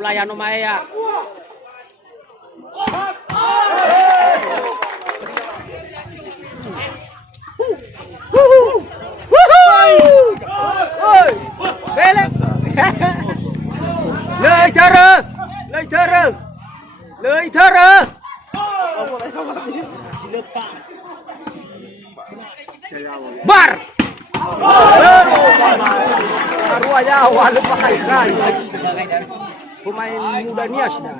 Mulai ano maya. Lời thơ bar baru aja awal pakai kan pemain muda Nias dah.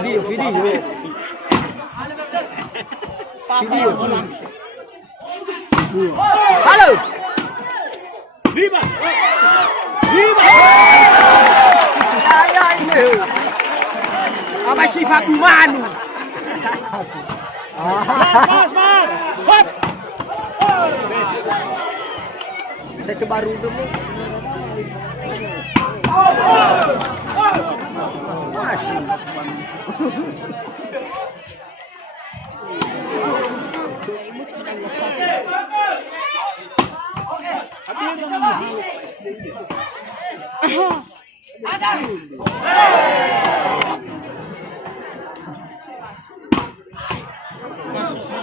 Video. Halo. Viva. Ya ini. Apa sifat manu? Mas. Hop. Saya coba dulu. Masih.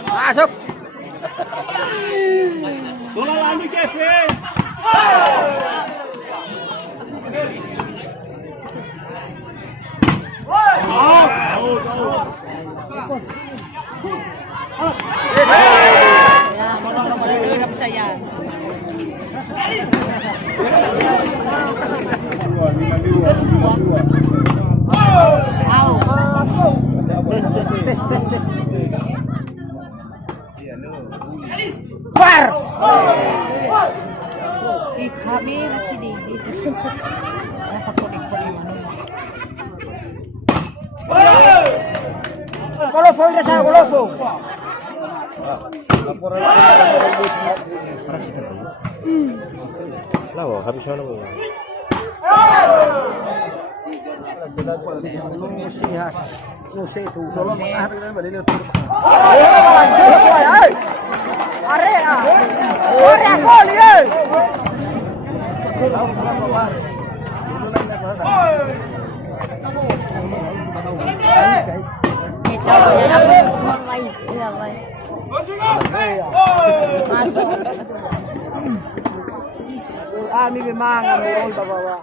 Masuk. Bola lalu Kevin. Tes. War. Kami nagsidi. Kolofo ira saya kolofo. Lawa habis mana mo? No sé tu solo mengajar dan balik tu. Area gol ye. Ini memang ambil bawa.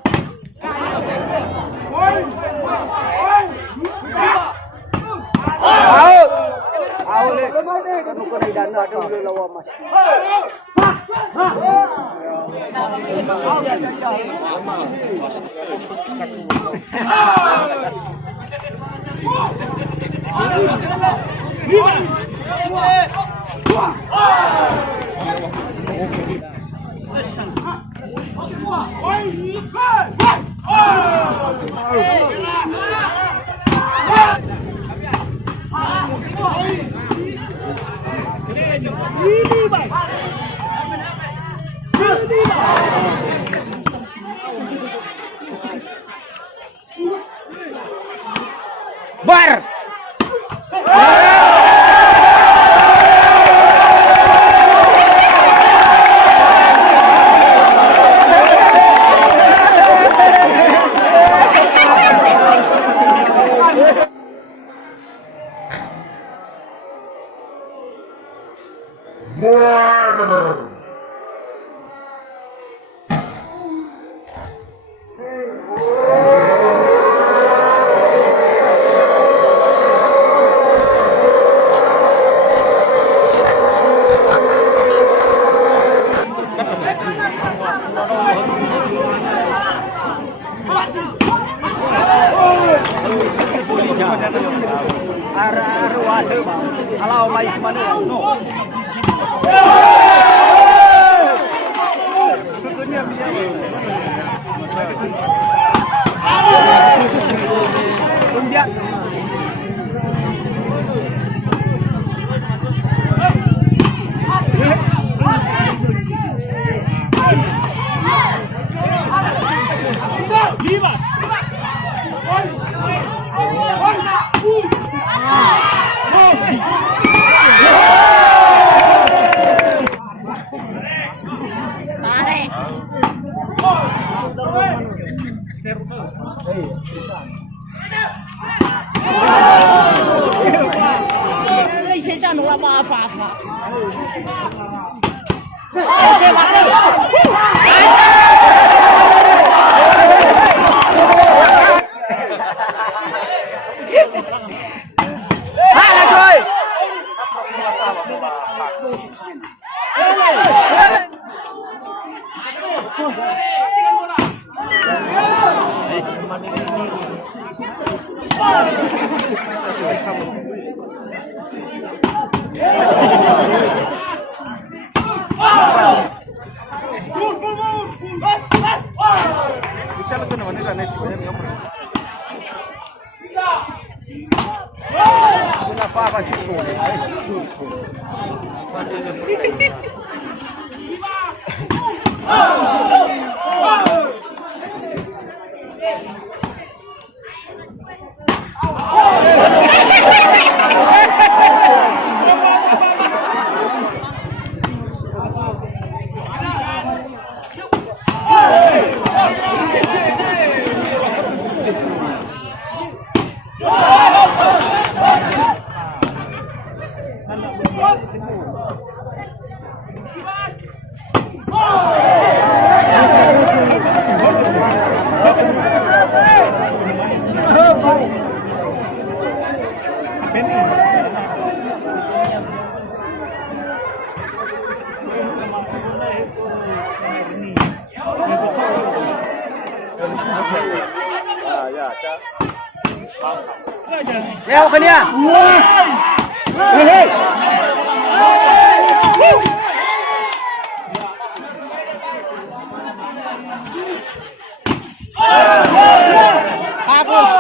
Aule. Kanu ko na idana ada ulo lawa mas. Bar. Kalau mais mana no. 以前讲的话麻烦法。Oke, bagus. Halah coy. Bisa lu namanya kan itu banyak ngoper. Kenapa apa cisu? Leo kania. Hei. Bagus.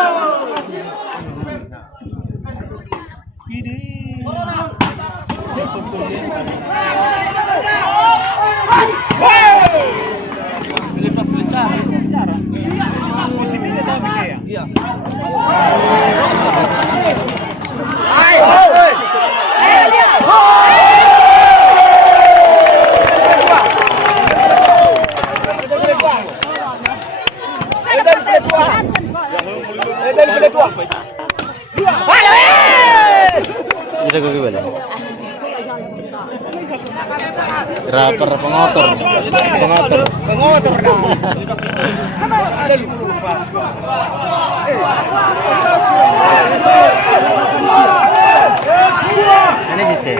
Itu gue gimana? Rapper pengotor. Pengotor dah. Karena ada 10 lepas. Ini sih.